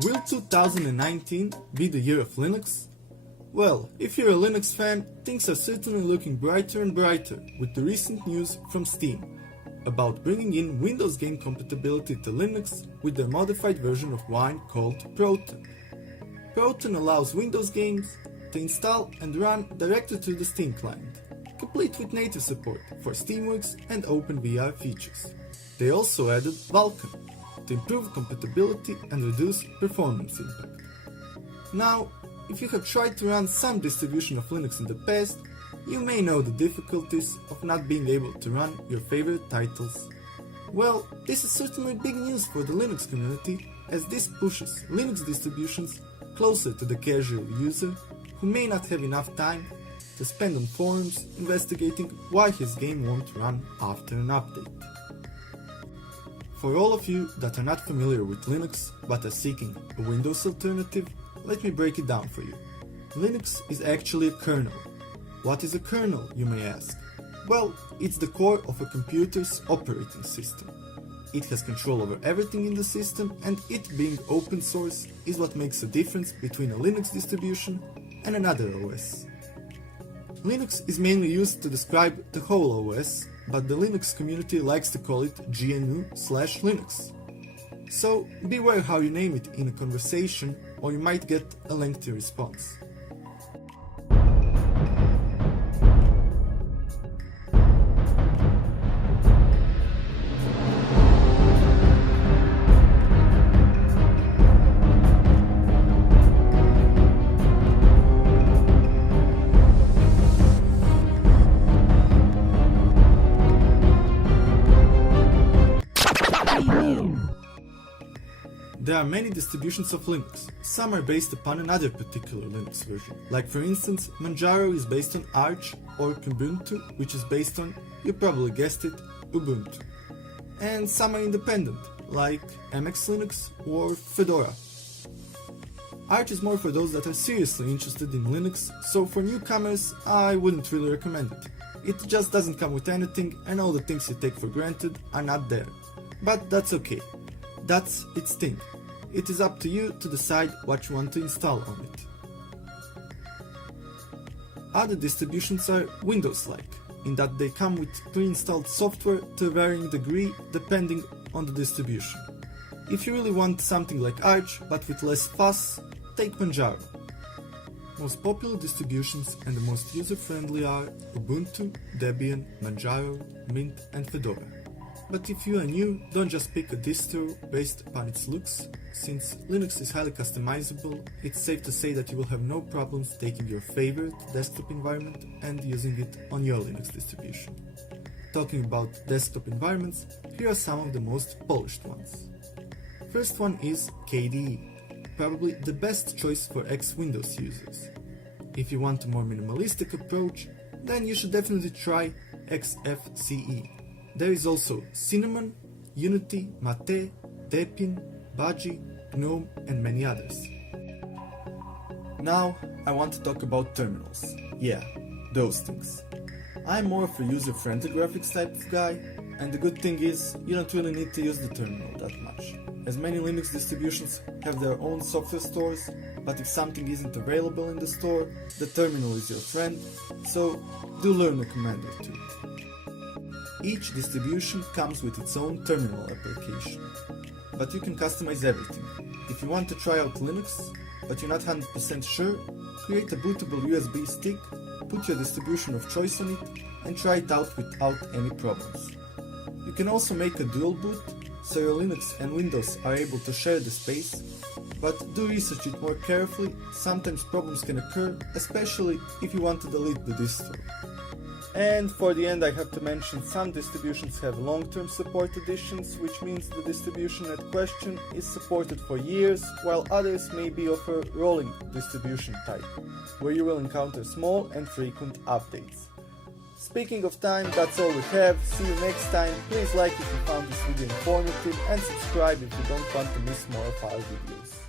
Will 2019 be the year of Linux? Well, if you're a Linux fan, things are certainly looking brighter and brighter with the recent news from Steam about bringing in Windows game compatibility to Linux with their modified version of Wine called Proton. Proton allows Windows games to install and run directly through the Steam client, complete with native support for Steamworks and OpenVR features. They also added Vulkan to improve compatibility and reduce performance impact. Now, if you have tried to run some distribution of Linux in the past, you may know the difficulties of not being able to run your favorite titles. Well, this is certainly big news for the Linux community, as this pushes Linux distributions closer to the casual user who may not have enough time to spend on forums investigating why his game won't run after an update. For all of you that are not familiar with Linux but are seeking a Windows alternative, let me break it down for you. Linux is actually a kernel. What is a kernel, you may ask? Well, it's the core of a computer's operating system. It has control over everything in the system, and it being open source is what makes a difference between a Linux distribution and another OS. Linux is mainly used to describe the whole OS, but the Linux community likes to call it GNU/Linux. So beware how you name it in a conversation, or you might get a lengthy response. There are many distributions of Linux. Some are based upon another particular Linux version. Like for instance, Manjaro is based on Arch, or Kubuntu, which is based on, you probably guessed it, Ubuntu. And some are independent, like MX Linux or Fedora. Arch is more for those that are seriously interested in Linux, so for newcomers, I wouldn't really recommend it. It just doesn't come with anything, and all the things you take for granted are not there. But that's okay. That's its thing. It is up to you to decide what you want to install on it. Other distributions are Windows-like, in that they come with pre-installed software to a varying degree depending on the distribution. If you really want something like Arch but with less fuss, take Manjaro. Most popular distributions and the most user-friendly are Ubuntu, Debian, Manjaro, Mint and Fedora. But if you are new, don't just pick a distro based upon its looks. Since Linux is highly customizable, it's safe to say that you will have no problems taking your favorite desktop environment and using it on your Linux distribution. Talking about desktop environments, here are some of the most polished ones. First one is KDE, probably the best choice for ex-Windows users. If you want a more minimalistic approach, then you should definitely try XFCE. There is also Cinnamon, Unity, Mate, Depin, Baji, GNOME and many others. Now I want to talk about terminals. Yeah, those things. I'm more of a user-friendly graphics type of guy, and the good thing is you don't really need to use the terminal that much, as many Linux distributions have their own software stores, but if something isn't available in the store, the terminal is your friend, so do learn a command or two. Each distribution comes with its own terminal application, but you can customize everything. If you want to try out Linux, but you're not 100% sure, create a bootable USB stick, put your distribution of choice on it, and try it out without any problems. You can also make a dual boot, so your Linux and Windows are able to share the space, but do research it more carefully, sometimes problems can occur, especially if you want to delete the distro. And for the end, I have to mention some distributions have long-term support editions, which means the distribution at question is supported for years, while others may be of a rolling distribution type, where you will encounter small and frequent updates. Speaking of time, that's all we have. See you next time. Please like if you found this video informative and subscribe if you don't want to miss more of our videos.